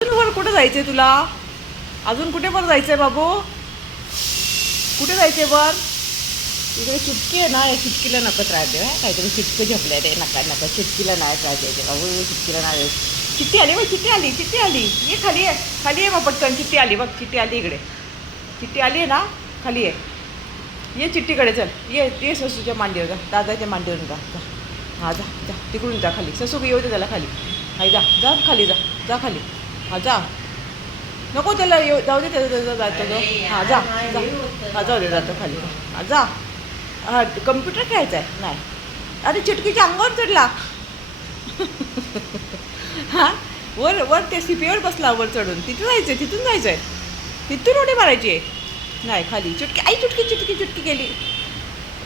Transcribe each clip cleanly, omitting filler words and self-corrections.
वर कुठे जायचंय तुला? अजून कुठे वर जायचंय बाबू? कुठे जायचंय वर? इकडे चिटकी आहे ना, या चिटकीला नकत राहते. काहीतरी चिटकं झोपलंय रे. नका चिटकीला नाही राहते बाबू, चिटकीला नाही. चिट्टी आली बघ, चिट्टी आली, चिट्टी आली. ये खाली आहे, खाली आहे मग पटकन. चिट्टी आली बघ, चिट्टी आली इकडे. चिट्टी आली आहे ना, खाली आहे. ये चिट्टीकडे चल. ये ससूच्या मांडीवर जा, दादाच्या मांडीवर जा. हां जा जा, तिकडून जा खाली. ससू येऊ दे त्याला खाली. हाय जा जा खाली, जा खाली. हां जा. नको त्याला येऊ जाऊ दे, त्याचा जातो तो. हां जा जा. हां जाऊ दे, जातो खाली. हां जा. हां कम्प्युटर खेळायचा आहे नाही. अरे चिटकीच्या अंगावर चढला. हां वर वर ते सीपीवर बसला, वर चढून. तिथून जायचं आहे, तिथून जायचं आहे. तिथून उडी मारायची आहे. नाही खाली. चुटकी आई, चुटकी केली.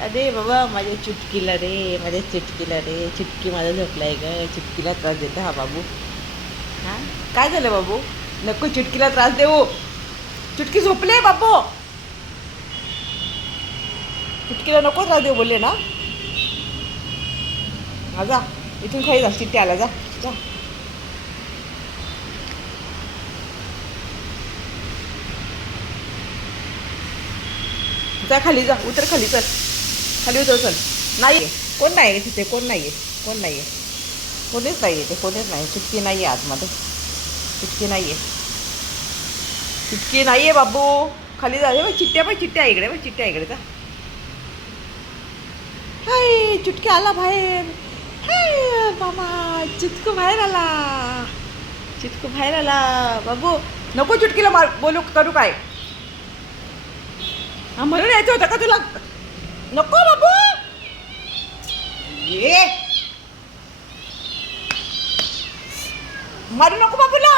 अरे बाबा माझ्या चुटकीला रे, माझ्या चुटकीला रे. चुटकी माझा झोपला आहे ग. चुटकीला त्रास देतो हा बाबू. हां काय झालं बाबू? नको चुटकीला त्रास देऊ. चुटकी झोपले बाबू. चुटकीला नको त्रास देऊ बोलले ना. हा जा, इथून खाली जा. चिट्टी आला, जा जा. जा खाली, जा उतर खाली, चल खाली उतर चल. नाही कोण नाही आहे तिथे, कोण नाही आहे, कोण नाही आहे, कोणीच नाही आहे ते, कोणीच नाही. चिटकी नाही आहे आतमध्ये, चिटकी नाही आहे, चिटकी नाही आहे बाबू. खाली जा. बघ चिट्ट्या, बघ चिट्ट्या इकडे, बघ चिट्ट्या इकडे जा. हाय चुटकी आला बाहेर. हाय मामा, चिटकू बाहेर आला. चिटकू बाहेर आला बाबू. नको चुटकीला मार बोलू करू काय? हा म्हणून यायचं होतं का तुला? नको बाबू. ये मारू नको बाबूला.